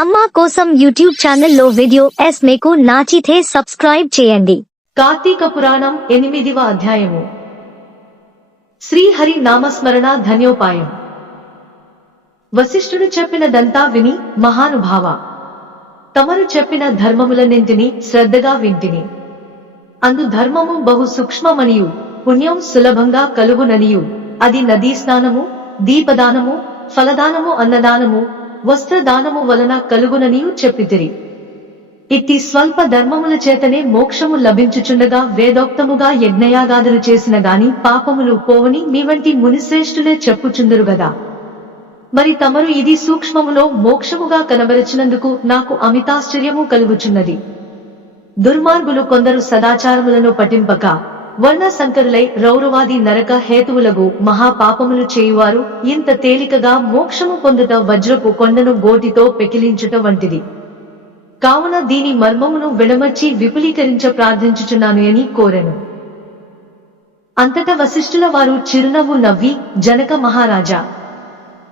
అమ్మా కోసం యూట్యూబ్ ఛానల్లో వీడియో మీకు నచ్చితే సబ్స్క్రైబ్ చేయండి. కార్తీక పురాణం 8వ అధ్యాయము. శ్రీహరి నామస్మరణ ధన్యోపాయం. వశిష్ఠుడు చెప్పినదంతా విని, మహానుభావ, తమరు చెప్పిన ధర్మములన్నింటినీ శ్రద్ధగా వింటిని. అందు ధర్మము బహు సూక్ష్మమనియు పుణ్యం సులభంగా కలుగుననియు, అది నదీ స్నానము, దీపదానము, ఫలదానము, అన్నదానము, వస్త్రదానము వలన కలుగుననియు చెప్పితిరి. ఇట్టి స్వల్ప ధర్మముల చేతనే మోక్షము లభించుచుండగా వేదోక్తముగా యజ్ఞయాగాదులు చేసిన గాని పాపములు పోవని మీ వంటి మునిశ్రేష్ఠులే చెప్పుచుందరు గదా. మరి తమరు ఇది సూక్ష్మములో మోక్షముగా కనబరచినందుకు నాకు అమితాశ్చర్యము కలుగుచున్నది. దుర్మార్గులు కొందరు సదాచారములను పఠింపక వర్ణ సంకరులై రౌరవాది నరక హేతువులగు మహాపాపములు చేయువారు ఇంత తేలికగా మోక్షము పొందుట వజ్రపు కొండను గోటితో పెకిలించుట వంటిది. కావున దీని మర్మమును విడమర్చి విపులీకరించ ప్రార్థించుచున్నాను అని కోరెను. అంతటా వశిష్ఠుల వారు చిరునవ్వు నవ్వి, జనక మహారాజా,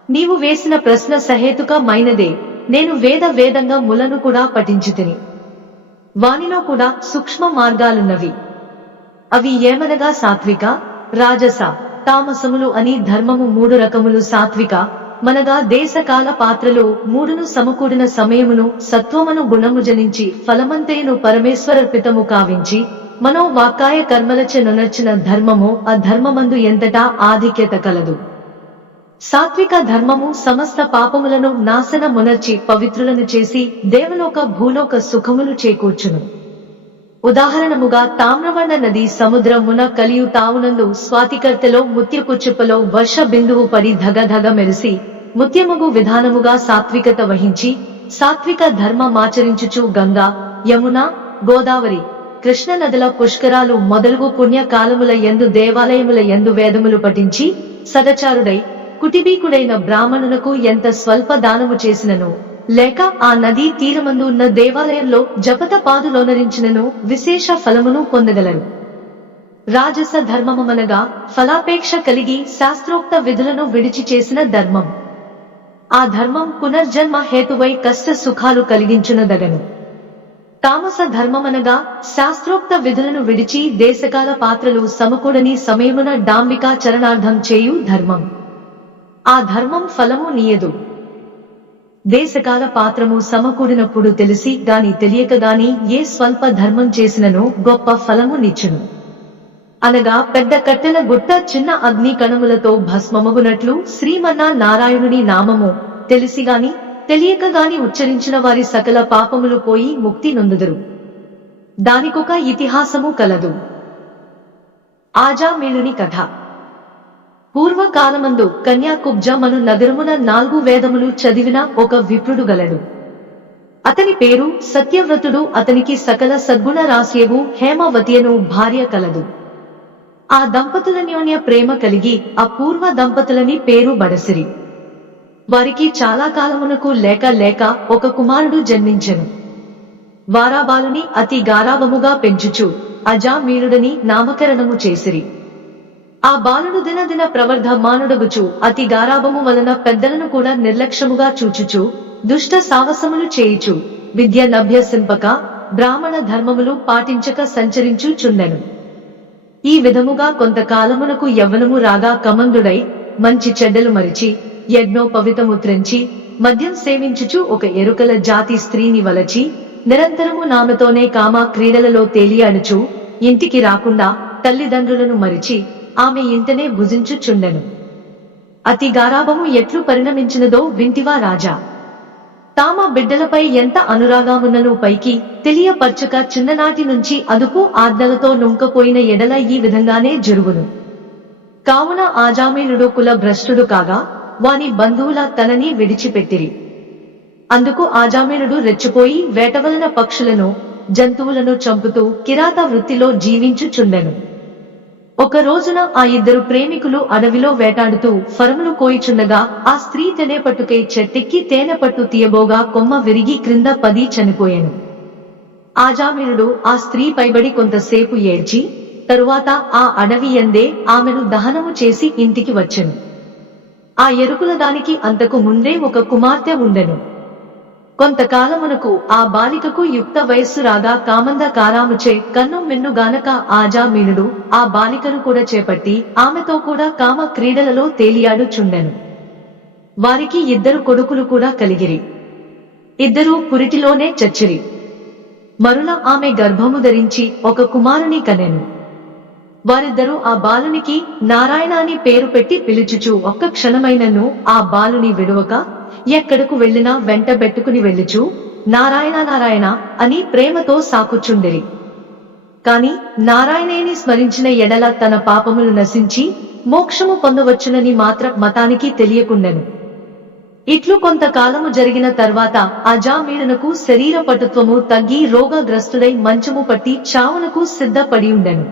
నీవు వేసిన ప్రశ్న సహేతుకమైనదే. నేను వేదంగా ములను కూడా పఠించితిని. వానిలో కూడా సూక్ష్మ మార్గాలున్నవి. అవి ఏమనగా సాత్విక, రాజస, తామసములు అని ధర్మము 3 రకములు. సాత్విక మనగా దేశకాల పాత్రలో 3ను సమకూడిన సమయమును సత్వమును గుణము జనించి ఫలమంతేను పరమేశ్వరర్పితము కావించి మనోవాక్కాయ కర్మలచే నొనర్చిన ధర్మము. ఆ ధర్మమందు ఎంతటా ఆధిక్యత కలదు. సాత్విక ధర్మము సమస్త పాపములను నాశనమునర్చి పవిత్రులను చేసి దేవలోక భూలోక సుఖములు చేకూర్చును. ఉదాహరణముగా తామ్రవర్ణ నది సముద్రమున కలియు తావునందు స్వాతికర్తెలో ముత్యపు చిప్పలో వర్ష బిందువు పడి ధగధగ మెరిసి ముత్యముగు విధానముగా సాత్వికత వహించి సాత్విక ధర్మమాచరించుచు గంగా, యమున, గోదావరి, కృష్ణ నదుల పుష్కరాలు మొదలుగు పుణ్యకాలముల యందు దేవాలయముల యందు వేదములు పఠించి సదచారుడై కుటిబీకుడైన బ్రాహ్మణునకు ఎంత స్వల్ప దానము చేసినను, లేక ఆ నదీ తీరమందు ఉన్న దేవాలయంలో జపతపాదులోనరించినను విశేష ఫలమును పొందగలరు. రాజస ధర్మమనగా ఫలాపేక్ష కలిగి శాస్త్రోక్త విధులను విడిచి చేసిన ధర్మం. ఆ ధర్మం పునర్జన్మ హేతువై కష్ట సుఖాలు కలిగించునదగను. తామస ధర్మమనగా శాస్త్రోక్త విధులను విడిచి దేశకాల పాత్రలు సమకూడని సమయమున డాంబికా చరణార్థం చేయు ధర్మం. ఆ ధర్మం ఫలము నీయదు. దేశకాల పాత్రము సమకూడినప్పుడు తెలిసి గాని తెలియక గాని ఏ స్వల్ప ధర్మం చేసినను గొప్ప ఫలము నిచ్చును. అనగా పెద్ద కట్టెల గుట్ట చిన్న అగ్ని కణములతో భస్మమగునట్లు శ్రీమన్నా నారాయణుని నామము తెలిసిగాని తెలియక గాని ఉచ్చరించిన వారి సకల పాపములు పోయి ముక్తి నొందుదురు. దానికొక ఇతిహాసము కలదు. ఆజామేళుని కథ. పూర్వకాలమందు కన్యాకుబ్జమను నగరమున 4 వేదములు చదివిన ఒక విప్రుడు గలడు. అతని పేరు సత్యవ్రతుడు. అతనికి సకల సద్గుణ రాశియగు హేమవతియను భార్య కలదు. ఆ దంపతులన్యోన్య ప్రేమ కలిగి ఆ పూర్వ దంపతులని పేరు బడసిరి. వారికి చాలా కాలమునకు లేక ఒక కుమారుడు జన్మించెను. వారాబాలుని అతి గారాబముగా పెంచుచు అజామీళుడని నామకరణము చేసిరి. ఆ బాలుడు దినదిన ప్రవర్ధమానుడగుచు అతి గారాబము వలన పెద్దలను కూడా నిర్లక్ష్యముగా చూచుచు దుష్ట సావసములు చేయుచు విద్య నభ్యసింపక బ్రాహ్మణ ధర్మములు పాటించక సంచరించు చుండెను. ఈ విధముగా కొంతకాలమునకు యవ్వనము రాగా కమందుడై మంచి చెడ్డలు మరిచి యజ్ఞోపవితము త్రెంచి మద్యం సేవించుచు ఒక ఎరుకల జాతి స్త్రీని వలచి నిరంతరము నామతోనే కామ క్రీడలలో తేలియాడుచు ఇంటికి రాకుండా తల్లిదండ్రులను మరిచి ఆమె ఇంటనే భుజించుచుండెను. అతి గారాబము ఎట్లు పరిణమించినదో వింటివా రాజా? తామ బిడ్డలపై ఎంత అనురాగమున్నను పైకి తెలియపర్చక చిన్ననాటి నుంచి అదుపు ఆజ్ఞలతో నుంకపోయిన ఎడల ఈ విధంగానే జరుగును. కావున ఆజామేళుడు కుల భ్రష్టుడు కాగా వాని బంధువుల తనని విడిచిపెట్టిరి. అందుకు ఆజామేళుడు రెచ్చిపోయి వేటవలన పక్షులను జంతువులను చంపుతూ కిరాత వృత్తిలో జీవించుచుండెను. ఒక రోజున ఆ 2 ప్రేమికులు అడవిలో వేటాడుతూ ఫరములు కోయిచుండగా ఆ స్త్రీ తేనెపట్టుకై చెట్టెక్కి తేనెపట్టు తీయబోగా కొమ్మ విరిగి క్రింద పడి చనిపోయాను. ఆజామేళుడు ఆ స్త్రీ పైబడి కొంతసేపు ఏడ్చి తరువాత ఆ అడవి యందే ఆమెను దహనము చేసి ఇంటికి వచ్చెను. ఆ ఎరుకుల దానికి అంతకు ముందే ఒక కుమార్తె ఉండెను. కొంతకాలమునకు ఆ బాలికకు యుక్త వయస్సు రాగా కామంద కారాముచే కన్ను మిన్నుగానక ఆజామీనుడు ఆ బాలికను కూడా చేపట్టి ఆమెతో కూడా కామ క్రీడలలో తేలియాడుచుండెను. వారికి 2 కొడుకులు కూడా కలిగిరి. 2 పురిటిలోనే చచ్చిరి. మరుల ఆమె గర్భము ధరించి ఒక కుమారుని కనెను. వారిద్దరూ ఆ బాలునికి నారాయణ అని పేరు పెట్టి పిలుచుచు ఒక్క క్షణమైనను ఆ బాలుని విడువక ఎక్కడకు వెళ్లినా వెంటబెట్టుకుని వెళ్ళుచు నారాయణ నారాయణ అని ప్రేమతో సాకుచుండిరి. కాని నారాయణేని స్మరించిన ఎడల తన పాపములు నశించి మోక్షము పొందవచ్చునని మాత్ర మతానికి తెలియకుండెను. ఇట్లు కొంతకాలము జరిగిన తర్వాత అజామీనునకు శరీర పటుత్వము తగ్గి రోగగ్రస్తుడై మంచము పట్టి చావునకు సిద్ధపడి ఉండెను.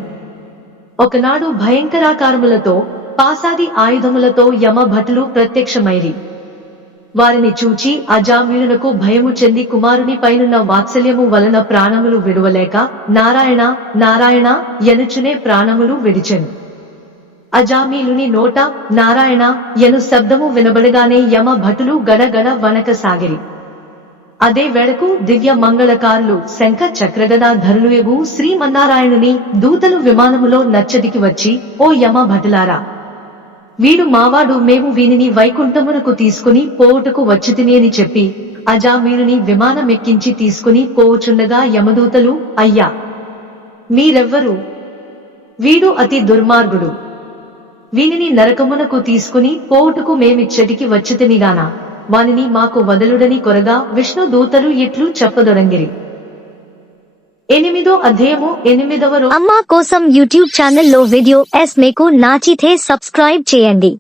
ఒకనాడు భయంకరాకారములతో పాసాది ఆయుధములతో యమ భటులు ప్రత్యక్షమైరి. వారిని చూచి అజామీనునకు భయము చెంది కుమారుని పైనున్న వాత్సల్యము వలన ప్రాణములు విడువలేక నారాయణ నారాయణ ఎనుచునే ప్రాణములు విడిచెను. అజామీలుని నోట నారాయణ ఎను శబ్దము వినబడగానే యమ భటులు గడగడ వణకసాగిరి. అదే వేళకు దివ్య మంగళకారులు శంఖ చక్రగదా ధరులుయగు శ్రీమన్నారాయణుని దూతలు విమానములో నచ్చటికి వచ్చి, ఓ యమ భటులారా, వీడు మావాడు, మేము వీనిని వైకుంఠమునకు తీసుకుని పోవుటకు వచ్చితిని అని చెప్పి అజామీనుని విమానమెక్కించి తీసుకుని పోవుచుండగా యమదూతలు, అయ్యా మీరెవ్వరు? వీడు అతి దుర్మార్గుడు. వీనిని నరకమునకు తీసుకుని పోవుటకు మేమిచ్చటికి వచ్చితినిగానా వానిని మాకు వదలుడని కొరగా విష్ణు దూతలు ఇట్లు చెప్పదొడంగిరి. 8వ అధ్యాయము 8వ రోజు. అమ్మా కోసం యూట్యూబ్ ఛానల్లో వీడియో మీకు నచ్చితే సబ్స్క్రైబ్ చేయండి.